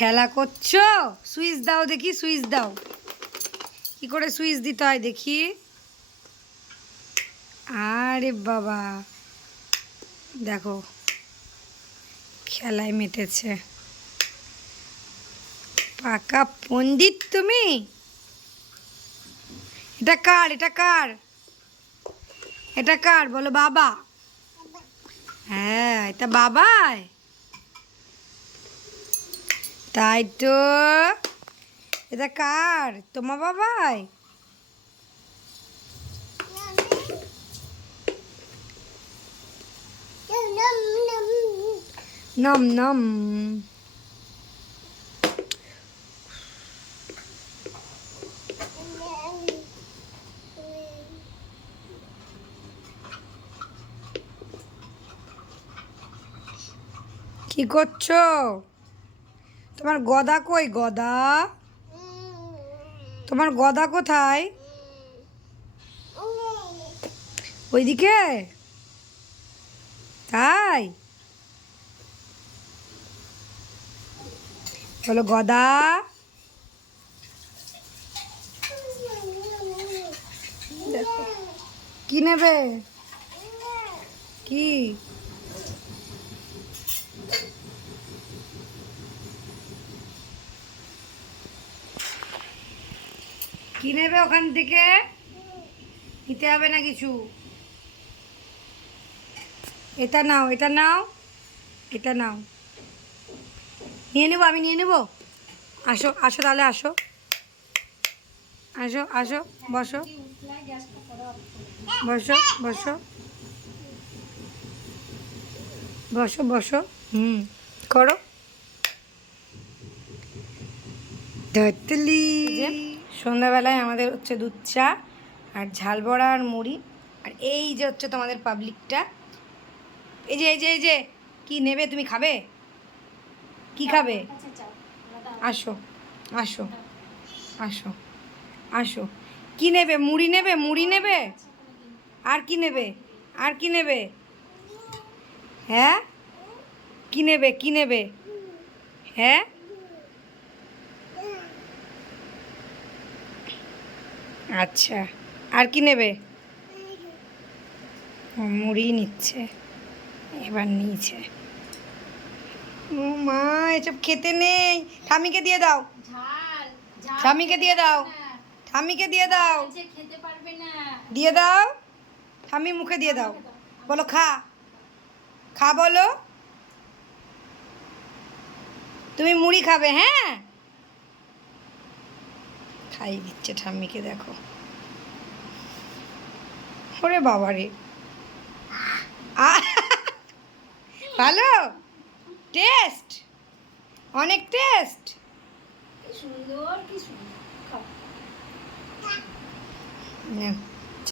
খেলা করছো? সুইচ দাও দেখি, সুইচ দাও। কি করে সুইচ দিতে হয় দেখি। আরে বাবা, দেখো খেলায় মেতেছে। পাকা পণ্ডিত তুমি। এটা কার? এটা কার? এটা কার বলো? বাবা? হ্যাঁ, এটা বাবাই। তাই তো। এটা কার? তোমার বাবাই? নম নম। কি করছো? তোমার গদা কই? গদা? তোমার গদা কোথায়? ওইদিকে? তাই বলো গদা। দেখো কি নেবে? কি? কি নেবে ওখান থেকে? নিতে হবে না কিছু। এটা নাও, এটা নাও, এটা নাও। নিয়ে নেবো, আমি নিয়ে নেবো। আসো আসো তাহলে, আসো আসো আসো, বসো বসো বসো বসো বসো। করো। ধরতলি। সন্ধ্যাবেলায় আমাদের হচ্ছে দুধ চা আর ঝাল বড়া আর মুড়ি। আর এই যে হচ্ছে তোমাদের পাবলিকটা। এই যে এই যে এই যে, কি নেবে? তুমি খাবে? কি খাবে? আসো আসো আসো আসো। কি নেবে? মুড়ি নেবে? মুড়ি নেবে? আর কি নেবে? আর কি নেবে? হ্যাঁ, কি নেবে? কি নেবে? হ্যাঁ, আচ্ছা। আর কি নেবে? ও, মুড়ি নিচ্ছে। এবার নিয়েছে। ও মা, এসব খেতে নেই। ঠামিকে দিয়ে দাও, ঠামিকে দিয়ে দাও, ঠামিকে দিয়ে দাও, দিয়ে দাও। ঠামি মুখে দিয়ে দাও। বলো খা, খা বলো। তুমি মুড়ি খাবে? হ্যাঁ, খাই দিচ্ছে ঠাম্মিকে, দেখো। ওরে বাবা রে, ভালো টেস্ট, অনেক টেস্ট। সুন্দর, কি সুন্দর। Yeah.